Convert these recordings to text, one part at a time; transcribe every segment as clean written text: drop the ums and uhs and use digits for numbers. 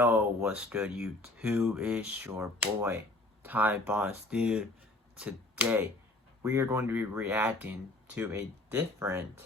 Yo, what's good YouTube? It's your boy, Ty Boss Dude. Today, we are going to be reacting to a different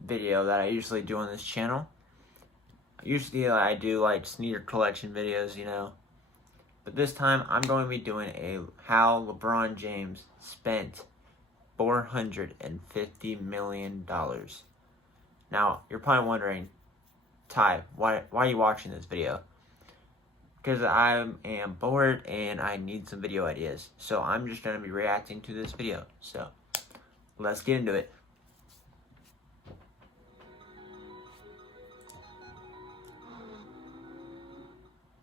video that I usually do on this channel. Usually I do like sneaker collection videos, But this time, I'm going to be doing a how LeBron James spent $450 million. Now, you're probably wondering, Ty, why are you watching this video? Because I am bored and I need some video ideas. So I'm just going to be reacting to this video. So let's get into it.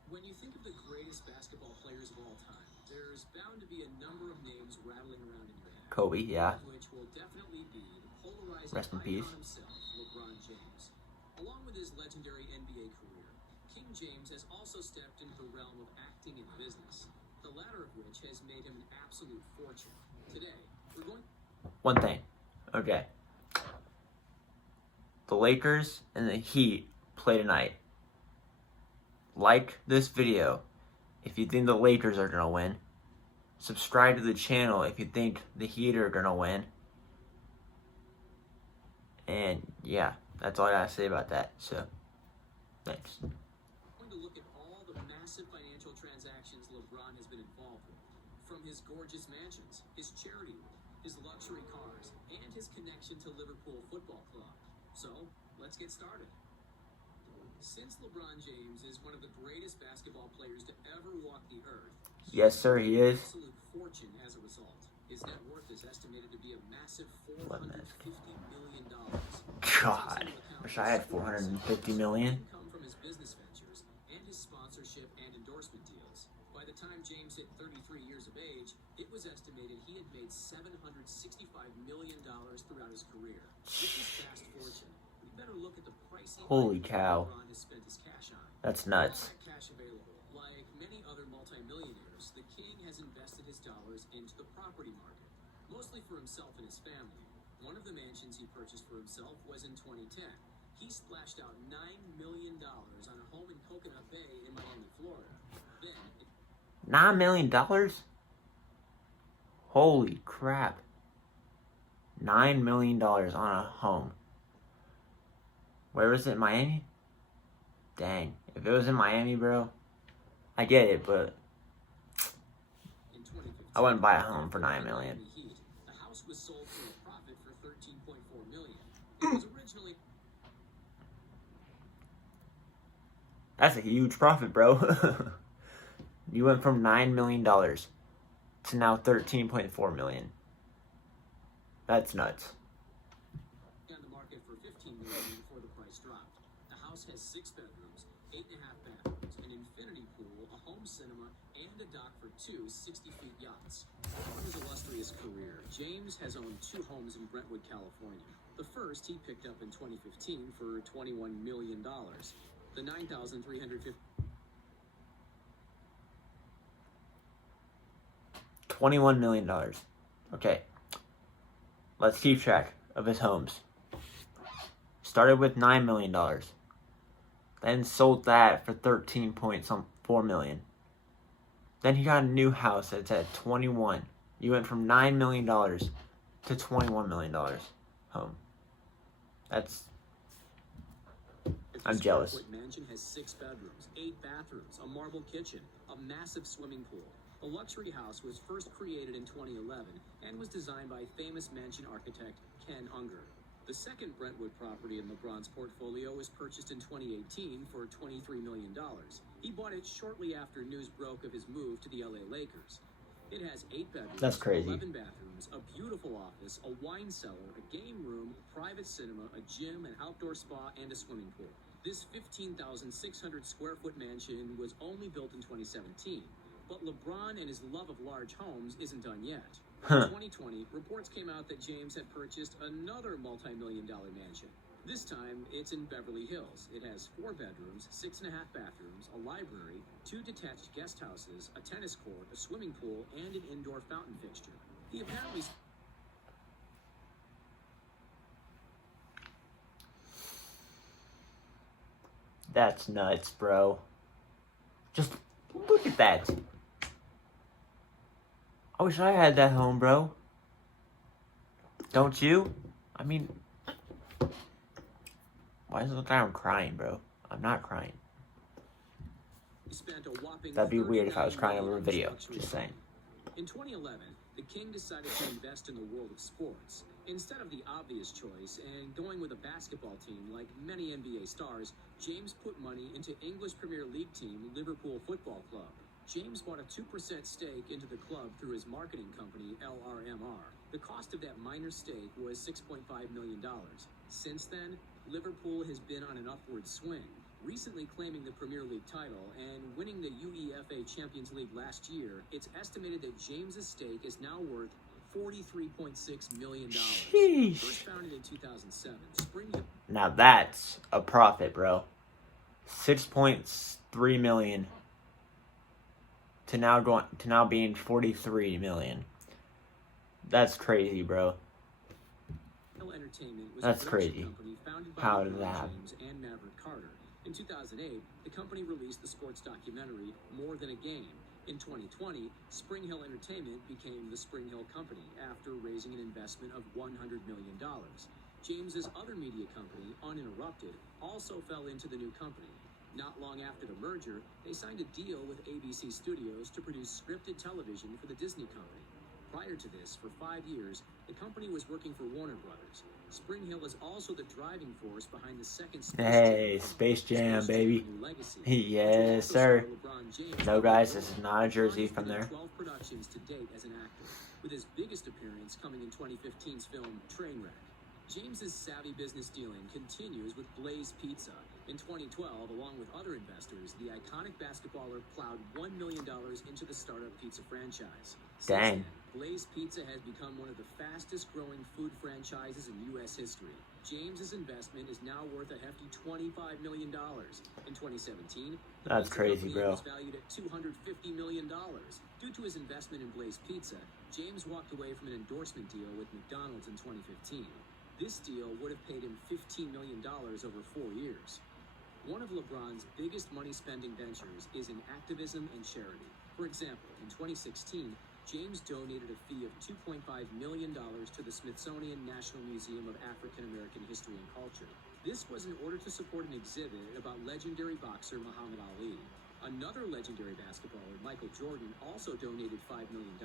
When you think of the greatest basketball players of all time, there's bound to be a number of names rattling around in your head. Kobe, yeah. Which will definitely be the polarizing Rest in icon peace. himself, LeBron James. Along with his legendary NBA career, King James has also stepped into the realm of acting and business, the latter of which has made him an absolute fortune. Today, we're going... One thing. Okay. The Lakers and the Heat play tonight. Like this video if you think the Lakers are going to win. Subscribe to the channel if you think the Heat are going to win. And yeah, that's all I got to say about that. So, thanks. Going to look at all the massive financial transactions LeBron has been involved with. From his gorgeous mansions, his charity work, his luxury cars, and his connection to Liverpool Football Club. So, let's get started. Since LeBron James is one of the greatest basketball players to ever walk the earth, Yes, sir, he is. Absolute fortune as a result. His net worth is estimated to be a massive $450 million. God, wish I had $450 million. Come from his business ventures and his sponsorship and endorsement deals. By the time James hit 33 years of age, it was estimated he had made $765 million throughout his career. With his vast fortune, we better look at the pricey Holy cow. LeBron has spent his cash on. That's nuts. With all that cash available, like many other multimillionaires, the king has invested his dollars into the property market, mostly for himself and his family. One of the mansions he purchased for himself was in 2010. He splashed out $9 million on a home in Coconut Bay in Miami, Florida. Then, $9 million? Holy crap. $9 million on a home. Where was it, Miami? Dang. If it was in Miami, bro, I get it, but in 2015, I wouldn't buy a home for $9 million. the house was sold for a profit for $13.4 million. It was originally... That's a huge profit, bro. You went from $9 million to now $13.4 million. That's nuts. on the market for $15 million before the price dropped. The house has 6 bedrooms, 8.5 bathrooms, an infinity pool, a home cinema, and a dock for 2 60-foot yachts. Over his illustrious career, James has owned 2 homes in Brentwood, California. The first he picked up in 2015 for $21 million. The 9,350 $21 million. Okay. Let's keep track of his homes. Started with $9 million. Then sold that for $13.4 million. Then he got a new house that's at 21. You went from $9 million to $21 million home. I'm jealous. The mansion has 6 bedrooms, 8 bathrooms, a marble kitchen, a massive swimming pool. The luxury house was first created in 2011 and was designed by famous mansion architect Ken Unger. The second Brentwood property in LeBron's portfolio was purchased in 2018 for $23 million. He bought it shortly after news broke of his move to the LA Lakers. It has 8 bedrooms, That's crazy. 11 bathrooms, a beautiful office, a wine cellar, a game room, private cinema, a gym, an outdoor spa, and a swimming pool. This 15,600 square foot mansion was only built in 2017. But LeBron and his love of large homes isn't done yet. In 2020, reports came out that James had purchased another multi-million-dollar mansion. This time, it's in Beverly Hills. It has 4 bedrooms, 6.5 bathrooms, a library, 2 detached guest houses, a tennis court, a swimming pool, and an indoor fountain fixture. He apparently... That's nuts, bro. Just look at that. I wish I had that home, bro. Don't you? I mean, why does it look like I'm crying, bro? I'm not crying. That'd be weird if I was crying over a video. Just saying. In 2011, the King decided to invest in the world of sports. Instead of the obvious choice and going with a basketball team like many NBA stars, James put money into English Premier League team Liverpool Football Club. James bought a 2% stake into the club through his marketing company, LRMR. The cost of that minor stake was $6.5 million. Since then, Liverpool has been on an upward swing, recently claiming the Premier League title and winning the UEFA Champions League last year. It's estimated that James's stake is now worth $43.6 million. Sheesh. First founded in 2007, Now that's a profit, bro. 6.3 million to now being 43 million. That's crazy, bro. Entertainment was That's a crazy. company founded by How did LeBron that happen? James and Maverick Carter. In 2008, the company released the sports documentary More Than a Game. In 2020, Spring Hill Entertainment became the Spring Hill Company after raising an investment of $100 million. James's other media company, Uninterrupted, also fell into the new company. Not long after the merger, they signed a deal with ABC Studios to produce scripted television for the Disney Company. Prior to this, for 5 years, the company was working for Warner Brothers. Spring Hill is also the driving force behind the second Space Jam, baby. Yes, sir. No, guys, this is not a jersey from there. 12 productions to date as an actor, with his biggest appearance coming in 2015's film Trainwreck. James's savvy business dealing continues with Blaze Pizza. In 2012, along with other investors, the iconic basketballer plowed $1 million into the startup pizza franchise. Dang. Blaze Pizza has become one of the fastest growing food franchises in U.S. history. James's investment is now worth a hefty $25 million. In 2017, That's crazy, bro. was valued at $250 million. Due to his investment in Blaze Pizza, James walked away from an endorsement deal with McDonald's in 2015. This deal would have paid him $15 million over 4 years. One of LeBron's biggest money-spending ventures is in activism and charity. For example, in 2016, James donated a fee of $2.5 million to the Smithsonian National Museum of African American History and Culture. This was in order to support an exhibit about legendary boxer Muhammad Ali. Another legendary basketballer, Michael Jordan, also donated $5 million,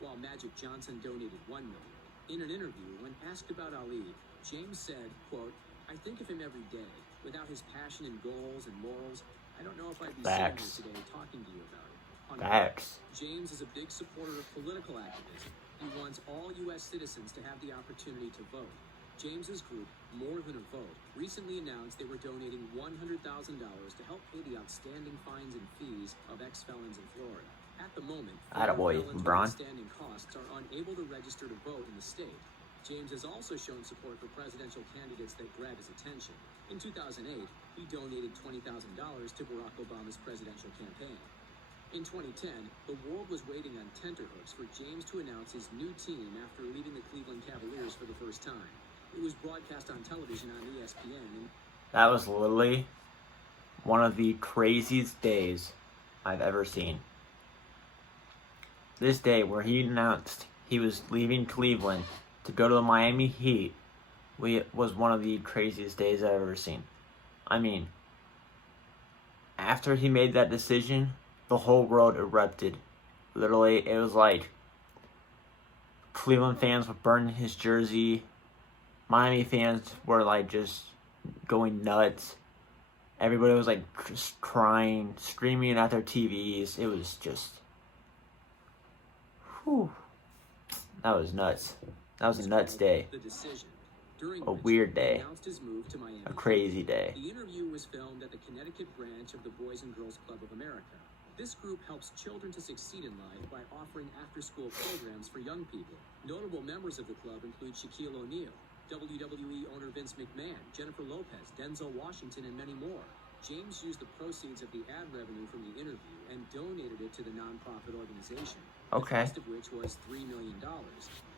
while Magic Johnson donated $1 million. In an interview, when asked about Ali, James said, quote, "I think of him every day. Without his passion and goals and morals, I don't know if I'd be sitting here today talking to you about it." Facts. James is a big supporter of political activism. He wants all U.S. citizens to have the opportunity to vote. James's group, More Than a Vote, recently announced they were donating $100,000 to help pay the outstanding fines and fees of ex-felons in Florida. At the moment, Attaboy, felons with LeBron. outstanding costs are unable to register to vote in the state. James has also shown support for presidential candidates that grab his attention. In 2008, he donated $20,000 to Barack Obama's presidential campaign. In 2010, the world was waiting on tenterhooks for James to announce his new team after leaving the Cleveland Cavaliers for the first time. It was broadcast on television on ESPN. That was literally one of the craziest days I've ever seen. This day where he announced he was leaving Cleveland to go to the Miami Heat was one of the craziest days I've ever seen. I mean, after he made that decision, the whole world erupted. Literally, it was like Cleveland fans were burning his jersey. Miami fans were like just going nuts. Everybody was like just crying, screaming at their TVs. It was just, whew. That was nuts. That was a nuts day. A weird day. A crazy day. The interview was filmed at the Connecticut branch of the Boys and Girls Club of America. This group helps children to succeed in life by offering after-school programs for young people. Notable members of the club include Shaquille O'Neal, WWE owner Vince McMahon, Jennifer Lopez, Denzel Washington, and many more. James used the proceeds of the ad revenue from the interview and donated it to the nonprofit organization. Okay. The cost of which was $3 million.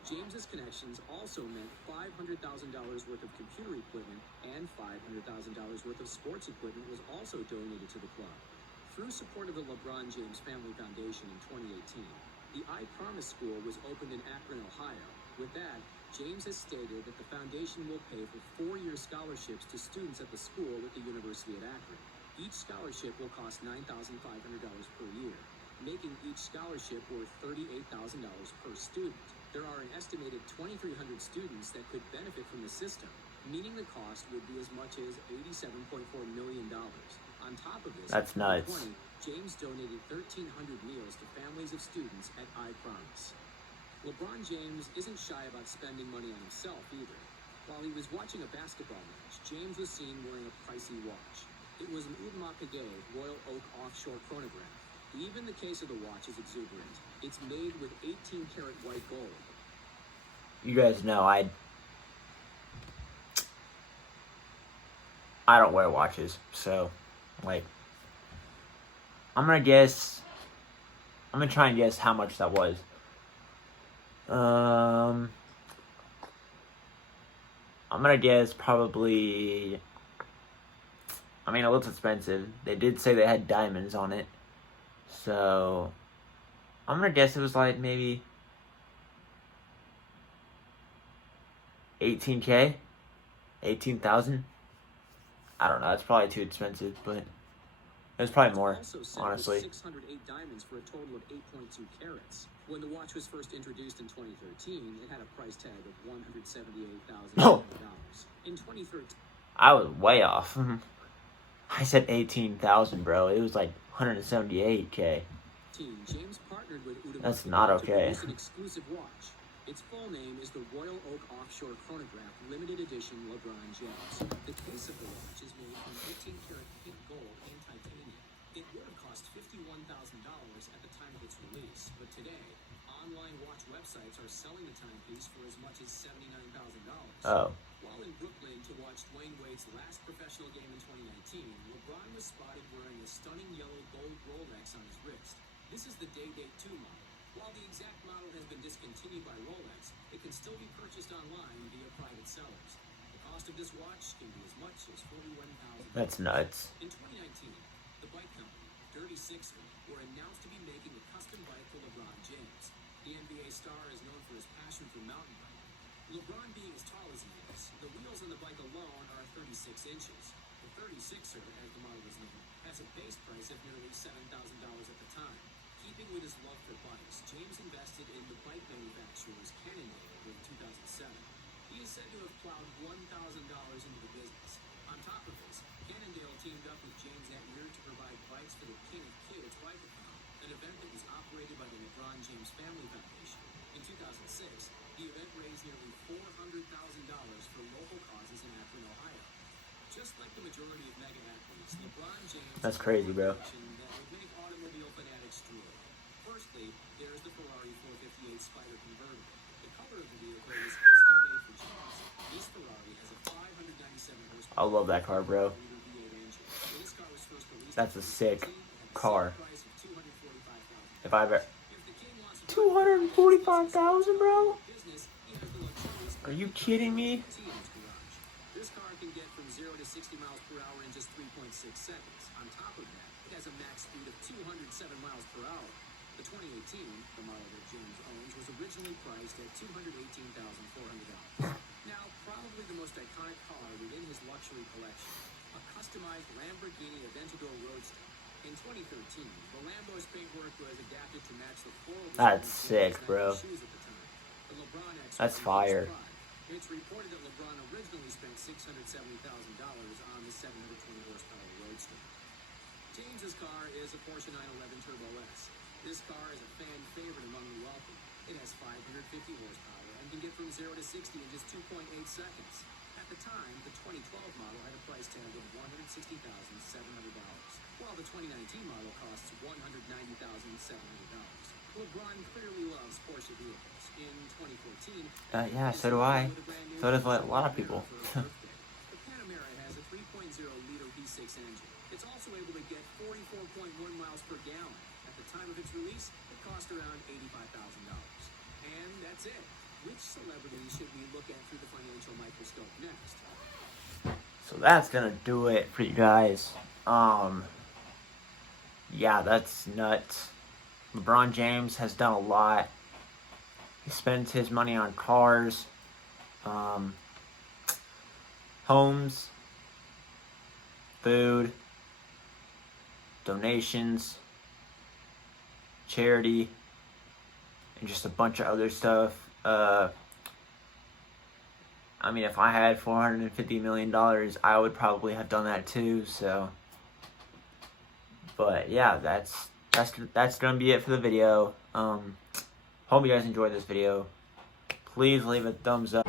James's connections also meant $500,000 worth of computer equipment and $500,000 worth of sports equipment was also donated to the club. Through support of the LeBron James Family Foundation in 2018, the I Promise School was opened in Akron, Ohio. With that, James has stated that the foundation will pay for 4-year scholarships to students at the school at the University at Akron. Each scholarship will cost $9,500 per year, making each scholarship worth $38,000 per student. There are an estimated 2,300 students that could benefit from the system, meaning the cost would be as much as $87.4 million. On top of this, that's nuts. In 2020, James donated 1,300 meals to families of students at I Promise. LeBron James isn't shy about spending money on himself either. While he was watching a basketball match, James was seen wearing a pricey watch. It was an Audemars Piguet Royal Oak offshore chronograph. Even the case of the watch is exuberant. It's made with 18-karat white gold. You guys know I don't wear watches, so like I'm gonna try and guess how much that was. I'm gonna guess probably. I mean, it looks expensive. They did say they had diamonds on it, so I'm gonna guess it was like maybe 18K, 18,000. I don't know. It's probably too expensive, but it was probably more, honestly. 608 diamonds for a total of 8.2 carats. When the watch was first introduced in 2013, it had a price tag of $178,000. Oh. In 2013, I was way off. I said 18,000, bro. It was like 178K. James partnered with Audemars That's not to okay. produce an exclusive watch. Its full name is the Royal Oak Offshore Chronograph Limited Edition LeBron James. The case of the watch is made from 18-karat pink gold and titanium. It would have cost $51,000 at the time of its release, but today, online watch websites are selling the timepiece for as much as $79,000. Oh. While in Brooklyn to watch Dwayne Wade's last professional game in 2019, LeBron was spotted wearing a stunning yellow gold Rolex on his wrist. This is the Day-Date 2 model. While the exact model has been discontinued by Rolex, it can still be purchased online via private sellers. The cost of this watch can be as much as $41,000. That's nuts. In 2019, the bike company, Dirty Sixer, were announced to be making a custom bike for LeBron James. The NBA star is known for his passion for mountain biking. LeBron being as tall as he is, the wheels on the bike alone are 36 inches. The 36er, as the model is known, has a base price of nearly $7,000 at the time. Keeping with his love for bikes, James invested in the bike manufacturers Cannondale in 2007. He is said to have plowed $1,000 into the business. On top of this, Cannondale teamed up with James that year to provide bikes for the King of Kids Bike-a-thon, an event that was operated by the LeBron James Family Foundation. In 2006, the event raised nearly $400,000 for local causes in Akron, Ohio. Just like the majority of mega athletes, LeBron James That's crazy, bro. that would make automobile fanatics drool. Firstly, there's the Ferrari 458 Spider convertible. The color of the vehicle is custom made for James. This Ferrari has a 597 horsepower. I love that car, bro. This car was first released That's a sick car. price of $245,000. If I ever. If the king wants to 245,000, bro? business, he has the luxurious Are you kidding me? in his garage. This car can get from 0 to 60 miles per hour in just 3.6 seconds. On top of that, it has a max speed of 207 miles per hour. The 2018, the model that James owns, was originally priced at $218,400. Now, probably the most iconic car within his luxury collection, a customized Lamborghini Aventador Roadster. In 2013, the Lambo's paintwork was adapted to match the floral That's design of sick, bro. shoes at the time. The LeBron X That's was fire. pride. It's reported that LeBron originally spent $670,000 on the 720 horsepower Roadster. James's car is a Porsche 911 Turbo S. This car is a fan favorite among the wealthy. It has 550 horsepower and can get from 0 to 60 in just 2.8 seconds. At the time, the 2012 model had a price tag of $160,700, while the 2019 model costs $190,700. LeBron clearly loves Porsche vehicles. In 2014, Yeah, so do I. So does a lot of people. the Panamera has a 3.0-liter V6 engine. It's also able to get 44.1 miles per gallon. At the time of its release, it cost around $85,000. And that's it. Which celebrities should we look at through the financial microscope next? So that's gonna do it for you guys. yeah, that's nuts. LeBron James has done a lot. He spends his money on cars, homes, food, donations, charity, and just a bunch of other stuff. I mean, if I had $450 million, I would probably have done that too, so. But yeah, that's gonna be it for the video. Hope you guys enjoyed this video. Please leave a thumbs up.